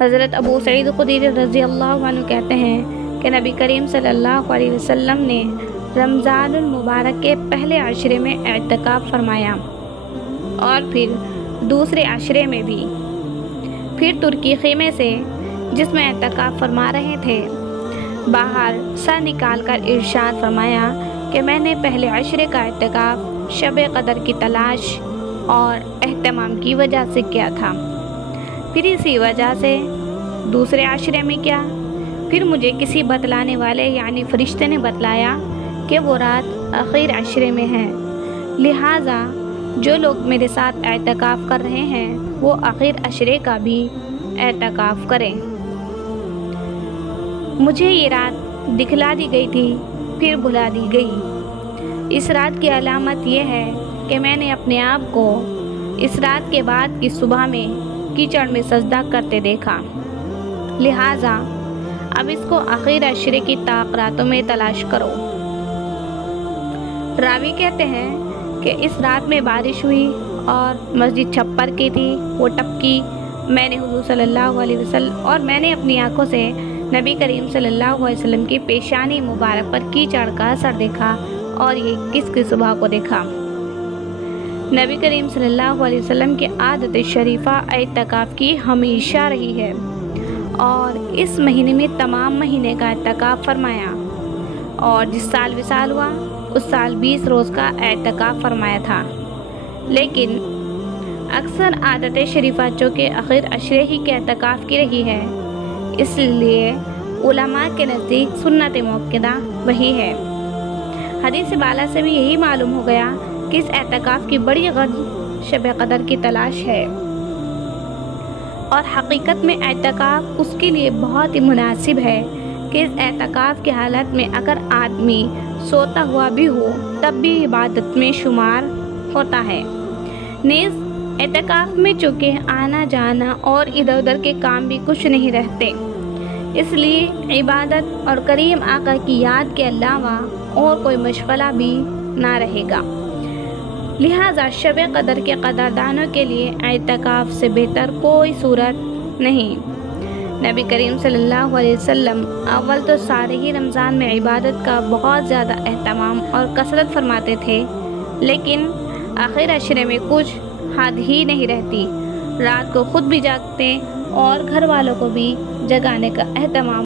حضرت ابو سعید خدری رضی اللہ عنہ کہتے ہیں کہ نبی کریم صلی اللہ علیہ وسلم نے رمضان المبارک کے پہلے عشرے میں اعتکاف فرمایا اور پھر دوسرے عشرے میں بھی۔ پھر ترکی خیمے سے جس میں اعتکاف فرما رہے تھے باہر سر نکال کر ارشاد فرمایا کہ میں نے پہلے عشرے کا اعتکاف شب قدر کی تلاش اور اہتمام کی وجہ سے کیا تھا، پھر اسی وجہ سے دوسرے عشرے میں کیا۔ پھر مجھے کسی بتلانے والے یعنی فرشتے نے بتلایا کہ وہ رات آخر عشرے میں ہے، لہٰذا جو لوگ میرے ساتھ اعتکاف کر رہے ہیں وہ آخر عشرے کا بھی اعتکاف کریں۔ مجھے یہ رات دکھلا دی گئی تھی پھر بھلا دی گئی۔ اس رات کی علامت یہ ہے کہ میں نے اپنے آپ کو اس رات کے بعد کی صبح میں کیچڑ میں سجدہ کرتے دیکھا، لہٰذا اب اس کو آخر عشرے کی طاق راتوں میں تلاش کرو۔ راوی کہتے ہیں کہ اس رات میں بارش ہوئی اور مسجد چھپر کی تھی، وہ ٹپکی۔ میں نے حضور صلی اللہ علیہ وسلم اور میں نے اپنی آنکھوں سے نبی کریم صلی اللہ علیہ وسلم کی پیشانی مبارک پر کیچڑ کا اثر دیکھا اور یہ کس کی صبح کو دیکھا۔ نبی کریم صلی اللہ علیہ وسلم کی عادت شریفہ اعتکاف کی ہمیشہ رہی ہے اور اس مہینے میں تمام مہینے کا اعتکاف فرمایا، اور جس سال وصال ہوا اس سال 20 روز کا اعتکاف فرمایا تھا۔ لیکن اکثر عادت شریفہ چونکہ آخر عشرے ہی کے اعتکاف کی رہی ہے، اس لیے علماء کے نزدیک سنت مؤکدہ وہی ہے۔ حدیث بالا سے بھی یہی معلوم ہو گیا کہ اس اعتکاف کی بڑی غرض شب قدر کی تلاش ہے، اور حقیقت میں اعتکاف اس کے لیے بہت ہی مناسب ہے کہ اس اعتکاف کی حالت میں اگر آدمی سوتا ہوا بھی ہو تب بھی عبادت میں شمار ہوتا ہے۔ نیز اعتکاف میں چونکہ آنا جانا اور ادھر ادھر کے کام بھی کچھ نہیں رہتے، اس لیے عبادت اور کریم آقا کی یاد کے علاوہ اور کوئی مشغلہ بھی نہ رہے گا، لہٰذا شب قدر کے قدردانوں کے لیے اعتکاف سے بہتر کوئی صورت نہیں۔ نبی کریم صلی اللہ علیہ وسلم اول تو سارے ہی رمضان میں عبادت کا بہت زیادہ اہتمام اور کثرت فرماتے تھے، لیکن آخر عشرے میں کچھ حد ہی نہیں رہتی، رات کو خود بھی جاگتے اور گھر والوں کو بھی جگانے کا اہتمام